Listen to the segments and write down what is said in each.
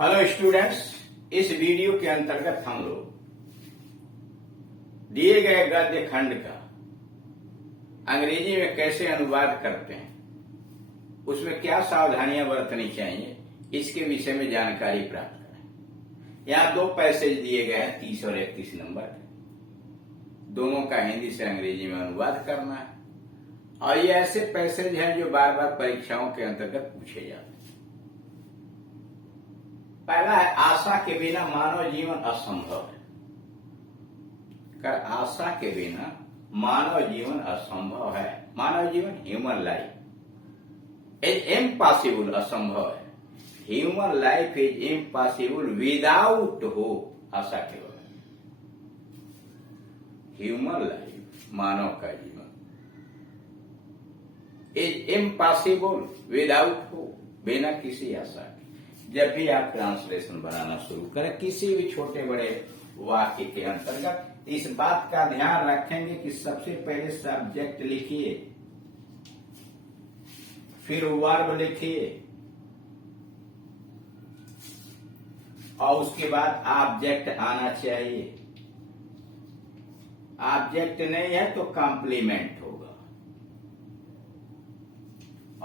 Hello students, इस video के अंतर्गत हम लोग दिए गए गद्य खंड का अंग्रेजी में कैसे अनुवाद करते हैं, उसमें क्या सावधानियां बरतनी चाहिए, इसके विषय में जानकारी प्राप्त करें। यहाँ दो पैसेज दिए गए हैं, 30 और 31 नंबर के। दोनों का हिंदी से अंग्रेजी में अनुवाद करना है और ये ऐसे पैसेज हैं जो बार बार परीक्षाओं के अंतर्गत पूछे जाते हैं। पहला है, आशा के बिना मानव जीवन असंभव है। आशा के बिना मानव जीवन असंभव है। मानव जीवन, ह्यूमन लाइफ इज इम्पॉसिबल, असंभव है। Human life is impossible without hope. आशा के बगैर ह्यूमन लाइफ, मानव का जीवन, इज इम्पॉसिबल विदाउट होप, बिना किसी आशा के। जब भी आप ट्रांसलेशन बनाना शुरू करें किसी भी छोटे बड़े वाक्य के अंतर्गत, इस बात का ध्यान रखेंगे कि सबसे पहले सब्जेक्ट लिखिए, फिर वर्ब लिखिए और उसके बाद ऑब्जेक्ट आना चाहिए। ऑब्जेक्ट नहीं है तो कॉम्प्लीमेंट होगा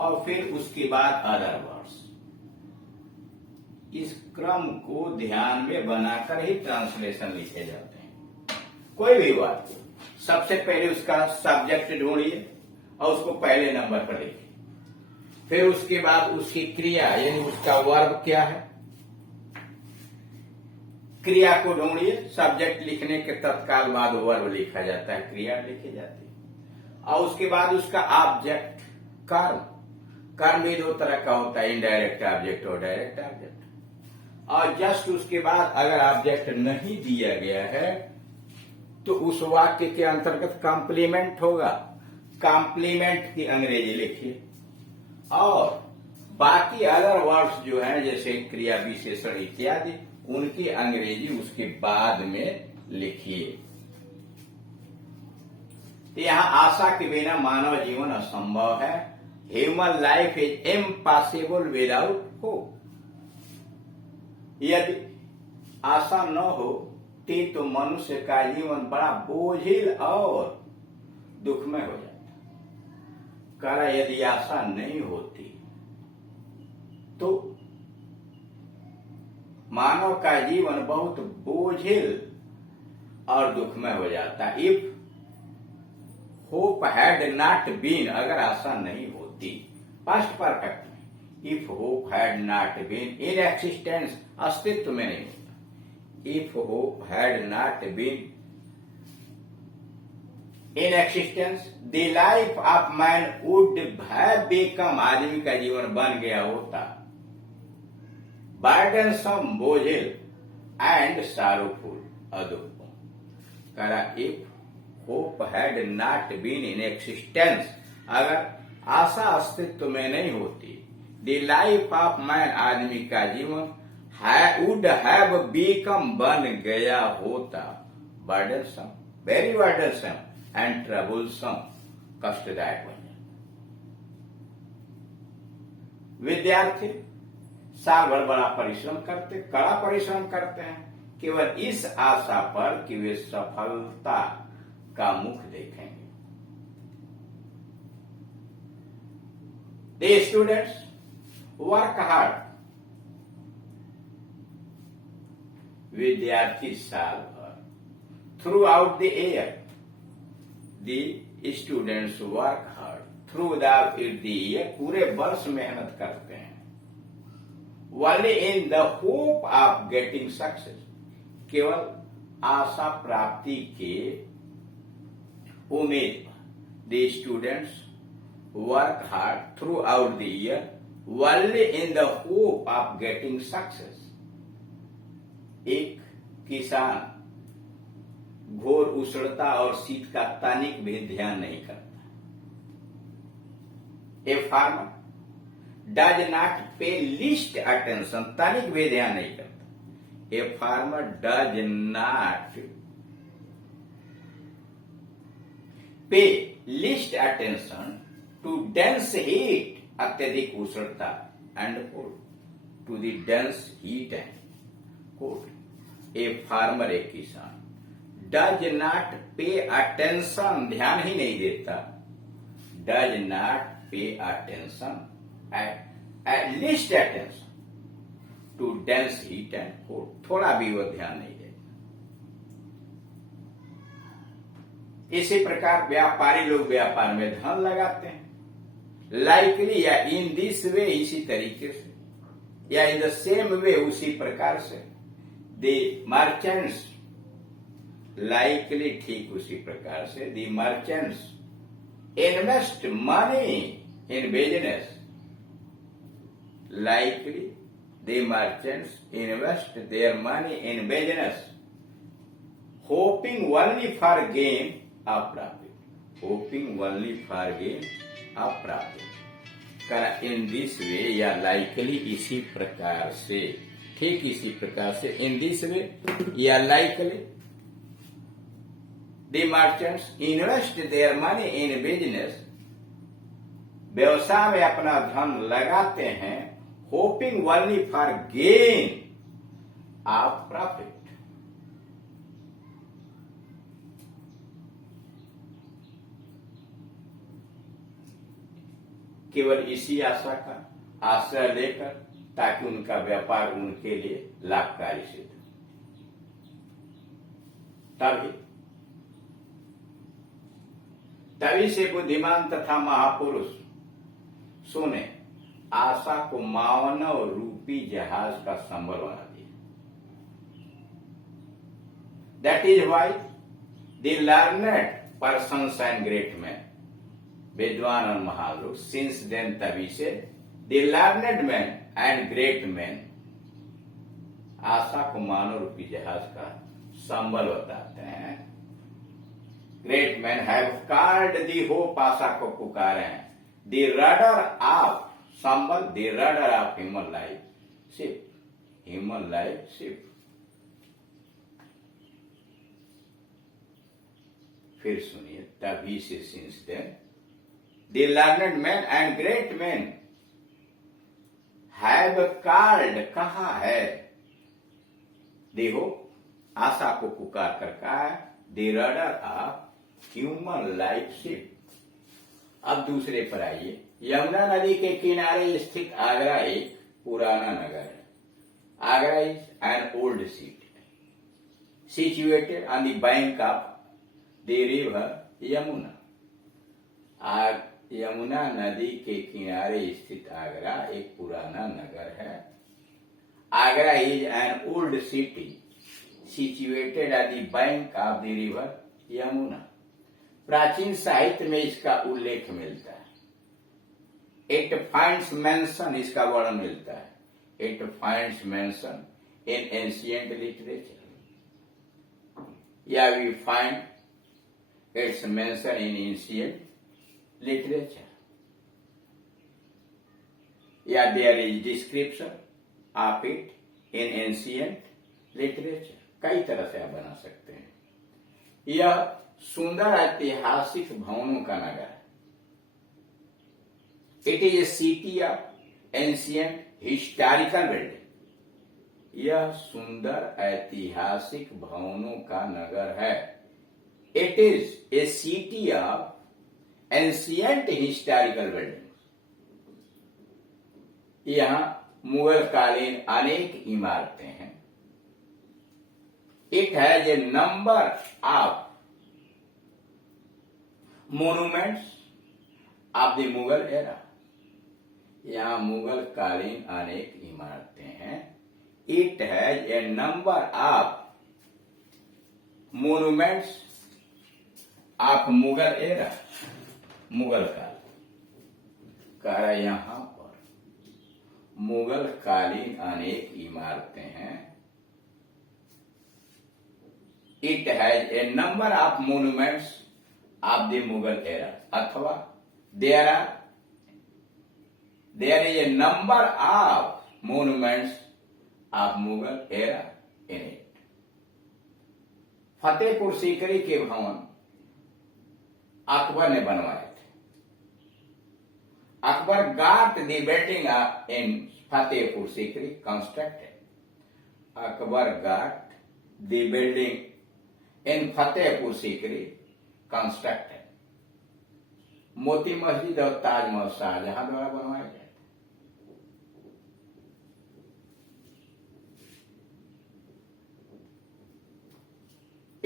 और फिर उसके बाद अदर वर्ड्स। इस क्रम को ध्यान में बनाकर ही ट्रांसलेशन लिखे जाते हैं। कोई भी वाक्य सबसे पहले उसका सब्जेक्ट ढूंढिए और उसको पहले नंबर पर लिखिए, फिर उसके बाद उसकी क्रिया यानी उसका वर्ब क्या है, क्रिया को ढूंढिए। सब्जेक्ट लिखने के तत्काल बाद वर्ब लिखा जाता है, क्रिया लिखी जाती है और उसके बाद उसका ऑब्जेक्ट, कर्म। कर्म भी दो तरह का होता है, इनडायरेक्ट ऑब्जेक्ट और डायरेक्ट ऑब्जेक्ट। और जस्ट उसके बाद अगर ऑब्जेक्ट नहीं दिया गया है तो उस वाक्य के अंतर्गत कॉम्प्लीमेंट होगा। कॉम्प्लीमेंट की अंग्रेजी लिखिए और बाकी अदर वर्ड्स जो हैं जैसे क्रिया विशेषण इत्यादि, उनकी अंग्रेजी उसके बाद में लिखिए। यहां आशा के बिना मानव जीवन असंभव है। Human life is impossible without hope. यदि आशा न होती तो मनुष्य का जीवन बड़ा बोझिल और दुखमय हो जाता। कहा यदि आशा नहीं होती तो मानव का जीवन बहुत बोझिल और दुखमय हो जाता। If hope had not been, अगर आशा नहीं होती, पास्ट परफेक्ट में, if hope had not been in existence, अस्तित्व में नहीं होता। If hope had not been in existence the life of man would have become, आदमी का जीवन बन गया होता बर्डनसम, बोझिल एंड सारोफुल, अदुख। करा if hope had not been in existence, अगर आशा अस्तित्व में नहीं होती, द लाइफ ऑफ मैन, आदमी का जीवन, वुड हैव बिकम, बन गया होता बर्डनसम, वेरी बर्डनसम एंड ट्रबुलसम, कष्टदायक बन जाता। विद्यार्थी साल भर बड़ा परिश्रम करते, कड़ा परिश्रम करते हैं, केवल इस आशा पर कि वे सफलता का मुख देखेंगे। The students work hard, विद्यार्थी साल भर, through out the year, the students work hard, through the year, पूरे वर्ष मेहनत करते हैं। Only in the hope of getting success, केवल आशा प्राप्ति के उम्मीद। The students work hard throughout the year only in the hope of getting success. एक किसान घोर उष्णता और शीत का तनिक भी ध्यान नहीं करता। A farmer does not pay least attention, तनिक भी ध्यान नहीं करता। A farmer does not pay least attention to dense heat, अत्यधिक उष्णता, and cold, to the dense heat and cold. A farmer, एक किसान, does not pay attention, ध्यान ही नहीं देता, does not pay attention, at least attention to dense heat and cold. थोड़ा भी वो ध्यान नहीं देता. इसी प्रकार व्यापारी लोग व्यापार में धन लगाते हैं, लाइकली या इन दिस वे, इसी तरीके से, या इन द सेम वे, उसी प्रकार से, द मर्चेंट्स, लाइकली ठीक उसी प्रकार से, the merchants invest money in business, likely the merchants invest their money in business, hopping only for gain of profit, hopping only for gain of profit. In this way या likely इसी प्रकार से, ठीक इसी प्रकार से, इन दिस वे या likely the merchants invest their money in business, व्यवसाय में अपना धन लगाते हैं, hopping only for gain of profit. केवल इसी आशा का आश्रय लेकर, ताकि उनका व्यापार उनके लिए लाभकारी सिद्ध हो. तभी से बुद्धिमान तथा महापुरुष सुने आशा को मानव रूपी जहाज का संबल बना दिया. That is why the learned persons and great man, विद्वान और महान लोग, सिंस देन, तभी से, the learned man and great man, आशा को मानव रूपी जहाज का संबल बताते हैं. Great man have called the hope, आशा को पुकारे हैं, द रडर ऑफ संबल, the rudder of human life ship, human life ship. फिर सुनिए, तभी से, since then, the learned men and great men have called, कहा है, देखो आशा को पुकार कर कहा है, the rudder of human life ship. अब दूसरे पर आइए. यमुना नदी के किनारे स्थित आगरा एक पुराना नगर है. Agra is an old city situated on the bank of the river Yamuna. Yamuna नदी के किनारे स्थित आगरा एक पुराना नगर है. Agra is an old city situated at the bank of the river Yamuna. प्राचीन साहित्य में इसका उल्लेख मिलता है. इट फाइंड्स मेंशन, इसका वर्णन मिलता है. It finds mention in ancient literature, या we find its mention in ancient literature, yeah, there is description of it in ancient literature. कई तरह से आप बना सकते हैं. यह सुंदर ऐतिहासिक भवनों का नगर है. It is a city of ancient historical building. यह सुंदर ऐतिहासिक भवनों का नगर है. It is a city of ancient historical building. यहां मुगल कालीन अनेक इमारतें हैं. It has a number of monuments of the Mughal era. यहां मुगल कालीन अनेक इमारतें हैं. It has a number of monuments of Mughal era, Mughal काल. कह रहा यहां पर मुगल कालीन अनेक इमारतें हैं. It has a number of monuments of the Mughal era, अथवा there is a number of monuments of Mughal era in it. Fatehpur Sikri के भवन अकबर ने बनवाए थे. Akbar got the building in Fatehpur Sikri constructed. Akbar got the building in Fatehpur Sikri constructed. Moti Masjid और ताजमहल शाहजहां द्वारा बनवाए गए।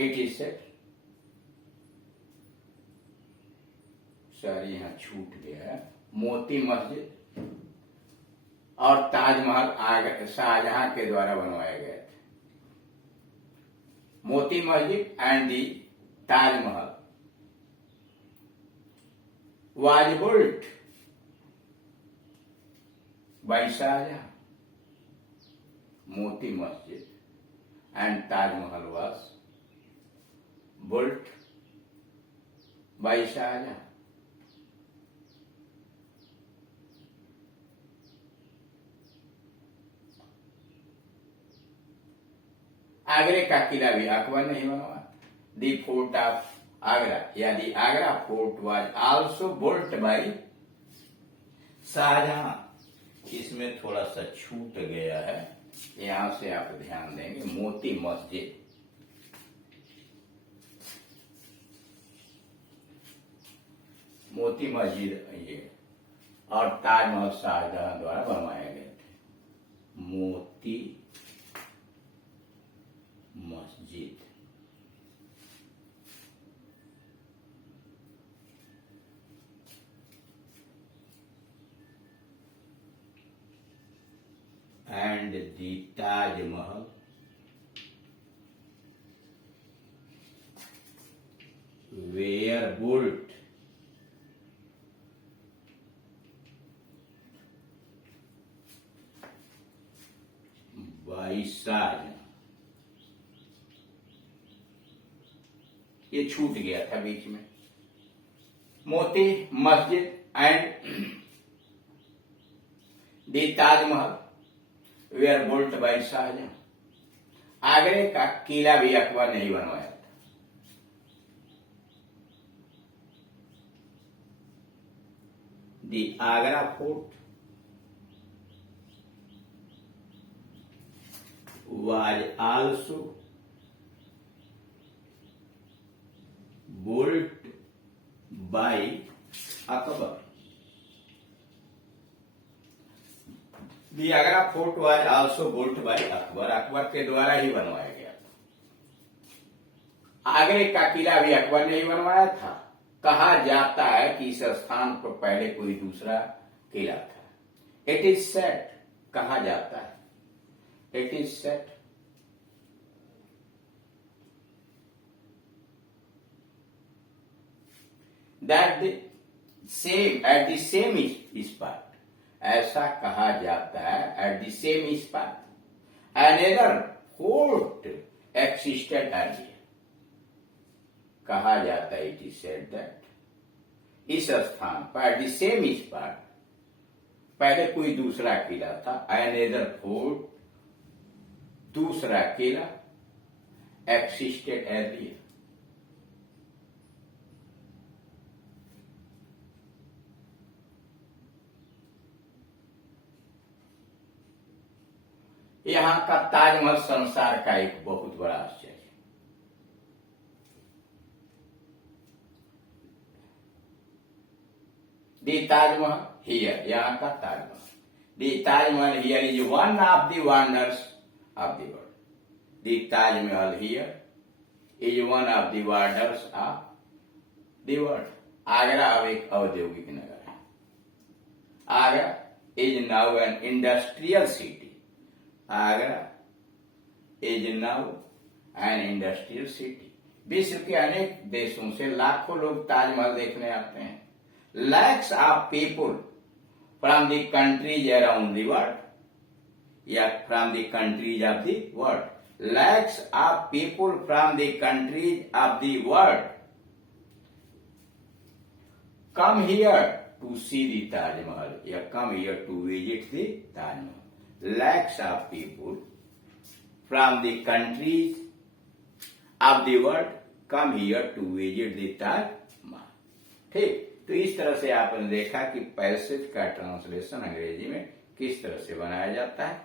इट इज सेट, सॉरी यहां छूट गया है, मोती मस्जिद और ताजमहल शाहजहां के द्वारा बनवाए गए थे। मोती Masjid and the Taj Mahal was built by Shahjahan. Moti Masjid and Taj Mahal was built by Shahjahan. आगरे का किला भी अकबर ने ही बनवाया। दी फोर्ट ऑफ आगरा या the Agra fort was also built by Shahjahan. इसमें थोड़ा सा छूट गया है, यहां से आप ध्यान देंगे। मोती मस्जिद, मोती मस्जिद ये और ताजमहल शाहजहां द्वारा बनवाए गए थे। Moti Masjid and the Taj Mahal were built by Shahjahan। ये छूट गया था बीच में। Moti Masjid and the Taj Mahal were built by Shahjahan. आगरे का किला भी अकबर ने ही बनवाया था। The Agra fort was also built by Akbar। The Agra fort was also built by Akbar. Akbar के द्वारा ही बनवाया गया था। आगरे का किला भी अकबर ने ही बनवाया था। कहा जाता है कि इस स्थान पर पहले कोई दूसरा किला था। इट इज सेट, कहा जाता है, it is set that at the same spot, ऐसा कहा जाता है, at the same spot another fort existed earlier. कहा जाता है, इट इज सेड दैट इस स्थान पर एट द सेम स्पॉट पहले कोई दूसरा किला था। अनदर फोर्ट, दूसरा किला, एक्सिस्टेड अर्लियर। यहां का ताजमहल संसार का एक बहुत बड़ा आश्चर्य है। दी ताजमहल हियर, यहां का Taj Mahal, the Taj Mahal here is one of the wonders of the world. The Taj Mahal here is one of the wonders of the world. Agra अब एक औद्योगिक नगर है। Agra is now an industrial city. Agra is now an industrial city. विश्व के अनेक देशों से लाखों लोग ताजमहल देखने आते हैं। Lakhs of people from the countries around the world या from the countries of the world. Lakhs of people from the countries of the world come here to see the Taj Mahal या come here to visit the Taj Mahal. Lakhs of people from the countries of the world come here to visit the Taj Mahal। ठीक, तो इस तरह से आपने देखा कि passage का ट्रांसलेशन अंग्रेजी में किस तरह से बनाया जाता है।